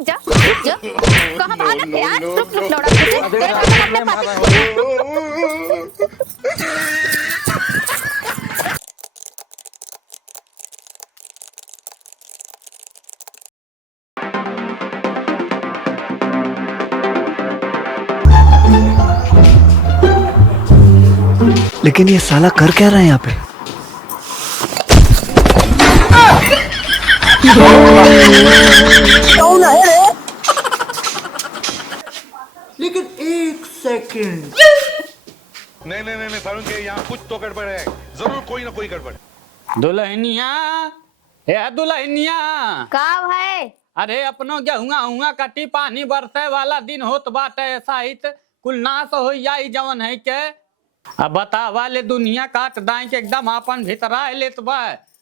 रुक जा रुक जा। कहाँ भागत है यार? रुक रुक लौड़ा अपने लेकिन ये साला कर क्या रहा है यहाँ पे? लेकिन एक सेकंड, नहीं सारुण के यहाँ कुछ तो गड़बड़ है, जरूर कोई ना कोई गड़बड़। दुल्हनिया ए दुल्हनिया, का है? अरे अपनो गेहुआ कटी पानी बरसे वाला दिन होत बाटे, साहित कुल नाश हो जाई जवन है के। अब बतावा ले दुनिया काट दाई के एकदम अपन भीतरा लेत बा।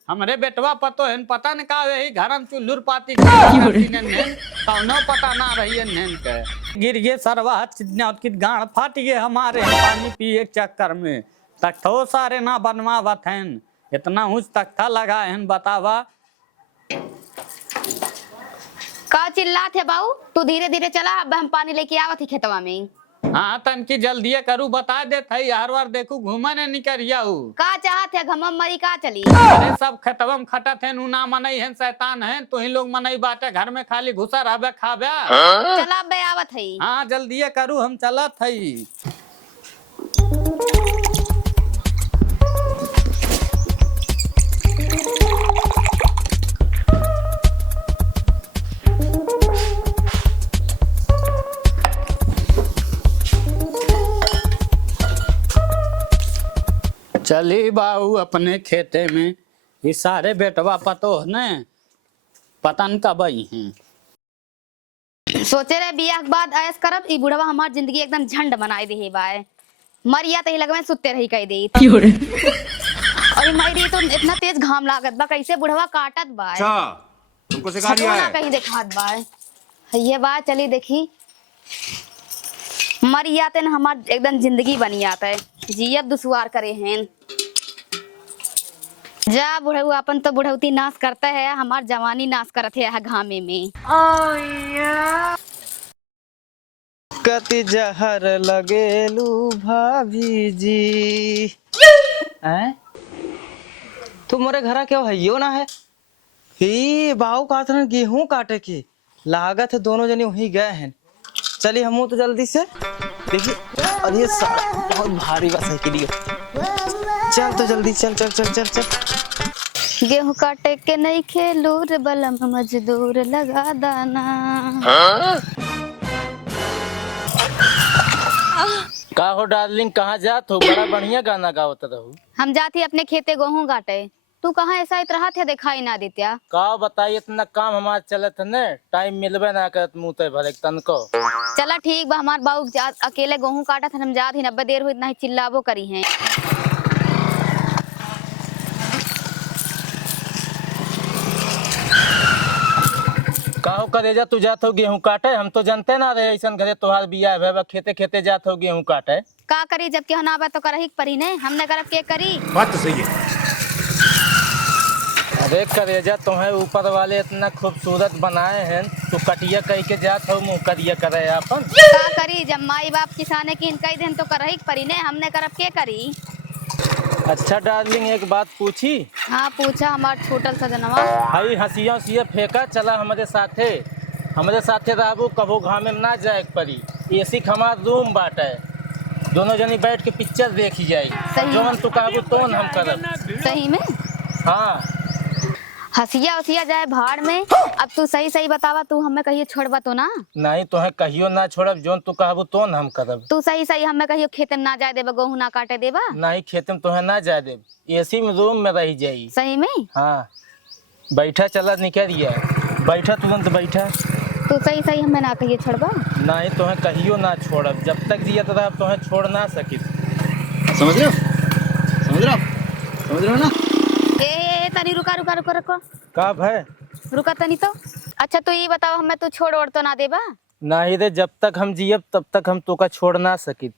हमरे बेटवा पतो है पता न का वही घरम चुल्लुर पाती कौनो पता ना रही नेन के गिर गए सरवा की गाड़ फाट गए हमारे पानी पिए के चक्कर में। तख्तो सारे ना बनवावत हैं, इतना ऊंच तख्ता लगा है बतावा। का चिल्लात है बाऊ? तू धीरे धीरे चला, अब हम पानी लेके आवत ही खेतवा में। हाँ तन की जल्दी करू बता दे थई, हर बार देखू घूमने निकरिया का चाहत है? घमम मरी का चली? अरे सब खतवम खटत है ना मनई है, शैतान है तो ही लोग मनई बाटे, घर में खाली घुसा रहबे खाबे। चला बे आवत है। हाँ जल्दी करू हम चलत हई। चली बाऊ अपने खेते में, ये सारे बेटवा पतो ने पतन कब आई हैं। सोचे रहे बियाह के बाद ऐस करब, ई बुढ़वा हमार जिंदगी एकदम झंड बनाए दे बाय। मरिया तो ही लगवे सुते रही कह दे। अरे मरी तो इतना तेज घाम लागत बा, कैसे बुढ़वा काटत बा। अच्छा तुमको सिखा दिया है? कहीं देखात बा ये बात चली देखी। मरिया ते हमार एकदम जिंदगी बनी जाता है, जियब दुश्वार करे हैं। जा बुढ़ऊ अपन तो बुढ़ौती नाश करता है, हमार जवानी नाश करत है घामे में। कति जहर लगेलू भाभी जी। तू मोरे घरा क्यों हइयो ना है? ही बाऊ काट रहे गेहूं काटे की लागत है, दोनों जने वहीं गए हैं। चलिए हम तो जल्दी से देखिए। और ये सारा बहुत भारी बस है के लिए। चल तो जल्दी चल चल चल चल चल। गेहूं काटे के नहीं खेलू रे बलम, मजदूर लगा दाना। का हो डार्लिंग, कहाँ जात हो? बड़ा बढ़िया गाना गावत रहू। हम जाती अपने खेते गेहूं काटे, तू कहाँ ऐसा इतराहत है दिखाई ना देत्या। का बताइए, इतना काम हमार चलत है ने, टाइम मिलबे ना करत मुँह ते भरे तन को। चला ठीक बा, हमार बाबू अकेले गेहूं काटत हम जात ही 90 देर हुई, इतना ही चिल्लाबो करी हैं। काहो करेजा तू जात हो गेहूं काटे? हम तो जानते ना रहे ऐसा घरे तोहार बिया है, खेते खेते जात हो गेहूं काटे। का करी, जब के ना तो करही परी ने, हमने करब के करी। बात तो सही है। अरे करेजा तुम्हें ऊपर वाले इतना खूबसूरत बनाए हैं, तू कटिया कह के जात हो मुँह करिया करे अपन। का करी, जब माई बाप किसाने की कई दिन तो करही परी ने, हमने करब के करी। अच्छा डार्लिंग एक बात पूछी? हाँ पूछा हमार छोटल सजनवा। भाई हंसिया हंसिया फेंका, चला हमारे साथे रहबू, कभो घामे में ना जाए परी। एसी हमार रूम बाटे, दोनों जनी बैठ के पिक्चर देखी जाए, जोन तू कहबू तोन हम करब। सही में? हाँ हंसिया हंसिया जाए भाड़ में। अब तू सही सही बतावा, तू हमें कहियो छोड़बा तो ना? नहीं तुम्हें कहियो ना छोड़ब, जोन तू कहबू तोन हम करब। तू सही सही हमें कहियो खेत में ना जाए देबा, गेहूं ना काटे देबा? नहीं खेत में तुम्हें ना जाए देब, एसी में रूम में रह जाई। सही में? हाँ बैठा, चला निकलिए, बैठा तुरंत बैठा। तू सही सही हमें ना कहियो छोड़बा? नहीं तुम्हें कहियो ना छोड़ब, जब तक जियत रह तुम्हें छोड़ ना सकी। समझ रहे हो ना? ए तनी रुका रुका रुका रुका कब है? रुका तनी तो। अच्छा तो ये बताओ, हमें तू छोड़ ओढ़ तो ना देबा? नहीं रे, जब तक हम जियब तब तक हम तोका छोड़ ना सकी,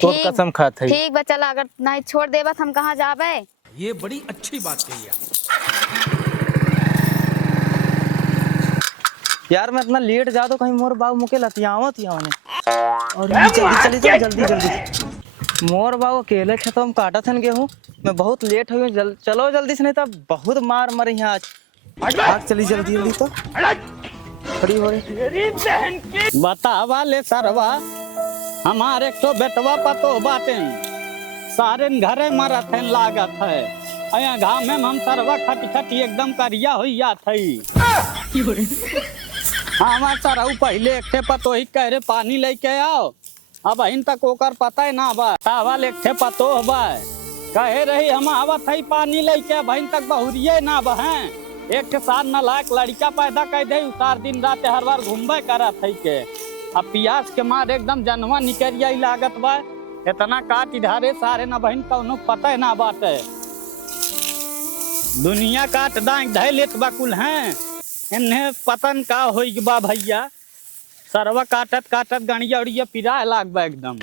तो कसम खात है। ठीक बा, चला अगर नहीं छोड़ देबा हम कहाँ जाबे? ये बड़ी अच्छी बात कही आप। यार मैं इतना लेट जा तो कहीं मोर बाबू मुके लतियावत ही आने। और ये जल्दी चली तो जल्दी जल्दी। मोर बाबू अकेले खेतों में काटा थन गेहूं। मैं बहुत लेट हो गई। चलो जल्दी से, नहीं तो बहुत मार मरे यहाँ आज। भाग चली जल्दी जल्दी तो खड़ी हो रही। बतावा ले सरवा हमारे तो बेटवा पतो बाटें सारे घरे मरत हैं लागत है। अया घाम में हम सरवा खटी खटी एकदम करिया हुई थई। हमार सरऊ पहले एक थे पतो ही कह रे पानी लेके आओ। अब इन तक ओकर पता है ना बा। तावल एक थे पतो बा कहे रही हम आवत है पानी लेके। बहन तक बहुरिये ना बहन एक के साथ न लायक लड़का पैदा कर दे। सार दिन रात हर बार घूमबे करत है के। अब पियास के मार एकदम जनवा निकरिया लागत बा। इतना काट इधारे सारे न बहन कौनो पता है ना बात है। दुनिया काट दांग धै लेत बा कुल हैं। इन्हें पतन का होई बा भैया। सरवा काटत काटत गणिया उड़िया पिराए लाग बा एकदम।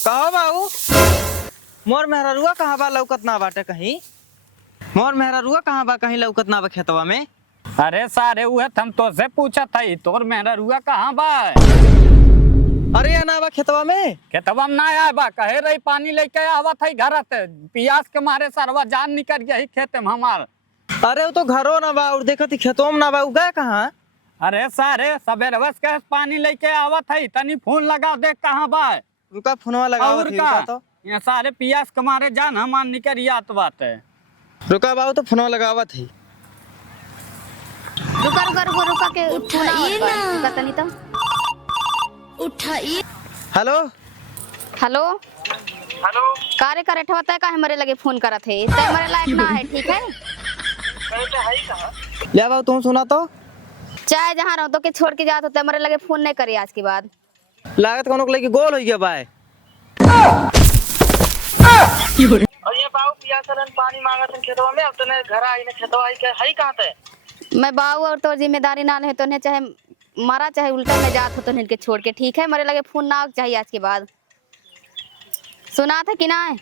कहो बाबू मोर मेहररुआ कहाँ बा लौकत ना बाटे कहीं। मोर मेहररुआ कहाँ बा कहीं लौकत ना बा खेतवा में। अरे सारे हुए हम तो से पूछा था तोर मेहरा रुआ कहाँ बा। अरे या ना बा खेतवा में। खेतवा में ना आया बा कहे रही पानी लेके आवत है घर से। पियास के मारे सरवा जान निकल गया ही खेते में हमार। अरे वो तो घरों ना बा और देखत खेतों में ना बा। गए कहाँ। अरे सारे सवेरे बस के पानी लेके आवत है तनी फोन लगाओ देख कहाँ बा। रुका फोनवा लगाओ और रुका तो। ये सारे पियास के मारे जान हमार निकल आत बात है। रुका बाबू तो फोनवा लगावत है। रुका रुका रुका रुका के उठाइए ना तनी तो उठाइए। हेलो हेलो हेलो कार्य करे ठवता है का हमारे लगे फोन करत है ते हमारे लायक ना है ठीक है। ले बाबू तुम सुना तो। चाहे जहाँ रहो तो के छोड़ के जात होते हमारे लगे फोन नहीं करे आज के बाद। लागत कोनो को लेके गोल हो गया बाय। और ये बाबू पियासलन पानी मांगत है खेतवा में। अब तो ने घर आई ने खेतवा आई के हई कहां पे। मैं बाबू और तो जिम्मेदारी ना ले तो ने चाहे मारा चाहे उल्टा में जात हो तो इनके छोड़ के ठीक है। मेरे लगे फोन ना चाहिए आज के बाद। सुना था कि ना है।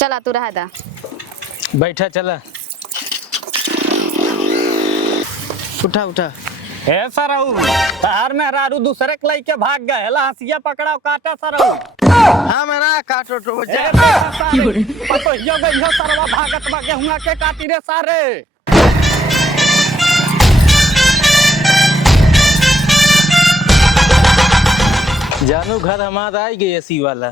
चला तू रहा था बैठा चला। उठा उठा। हे सरऊ तार में रारू दूसरे के लेके भाग गए हंसिया पकड़ा काटा सरऊ। हां मेरा काटो तो जा। पतो यो गयो सरवा भागत बा गेहुआ के काटी रे सारे। जानू घर हमारा आई गई एसी वाला।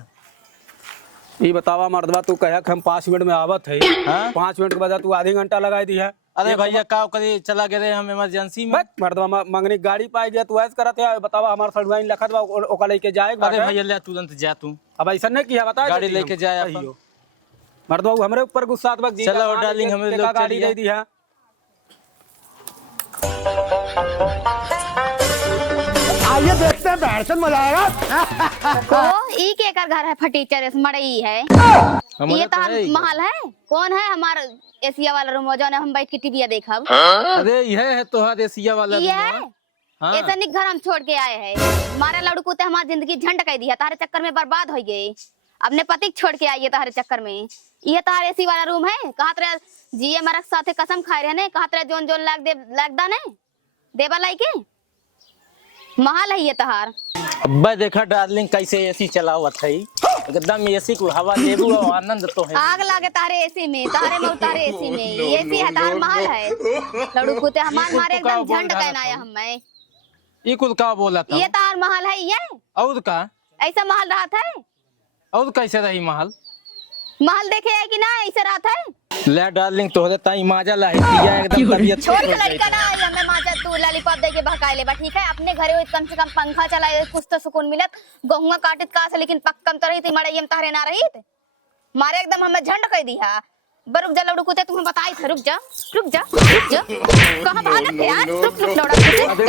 ये बतावा मर्दवा तू कहे हम 5 मिनट में आवत है। हाँ? 5 मिनट के बाद तू आधी घंटा लगाई दी है। अरे भैया का करी चला गए हम इमरजेंसी में। मर्दवा मंगनी गाड़ी पाई दिया तू ऐसे करत है। बतावा हमार सड़वाइन लखत बा ओका लेके जाए। अरे भैया ले तुरंत जा तू। अब ऐसा नहीं किया बता गाड़ी लेके जाए अपन। मर्दवा हमरे ऊपर गुस्सा आत बा। चलो डार्लिंग हमें लोग गाड़ी दे दी है। आइए देखते हैं बैठन मजा आएगा। को ई के कर घर है फटीचर मड़ई है। ये तो महल है। कौन है हमारा एशिया वाला रूम जो हम बैठ के टीवी देखब। अरे यह है तोहार एशिया वाला ये है हाँ। ऐसा निक घर हम छोड़ के आए हैं। मारे लड़कू ते हमारी जिंदगी झंड कर दिया। तारे चक्कर में बर्बाद हो गए। अपने पति छोड़ के आई है तारे चक्कर में। ये तार एसी वाला रूम है। कहा तेरे जिये मरक साथे कसम खाए रहे ने। कहा तेरे जोन जोन लाग दा ने देवा लाई के महल है ये तहार। अब्बा देखा डार्लिंग कैसे एसी चलावत है। एकदम एसी को हवा लेबू और आनंद तो है। आग लागे तारे एसी में। तारे में तारे एसी में एसी है तार महल है। लड़कू ते हमार मारे एकदम झंड कहना आया हम मैं। ये कुल का बोला था। ये तार महल है ये। और का ऐसा महल रात है। और कैसे रही महल। महल देखे है कि ना ऐसे रात है। ले डार्लिंग तोहरे ताई माजा लाही दिया एकदम तबीयत छोड़ के लड़का ना आई हमें माजा तू लॉलीपॉप दे के भगा ले बा ठीक है। अपने घरे हो कम से कम पंखा चलाए कुछ तो सुकून मिलत। गहुआ काटत का से लेकिन पक्कम तो रही थी मड़ई में तारे ना रही थे। मारे एकदम हमें झंड कर दिया। रुक जा लड़ू कुते तुम्हें बताई था। रुक जा रुक जा रुक जा। कहां भागत है यार। रुक रुक लौड़ा कुते।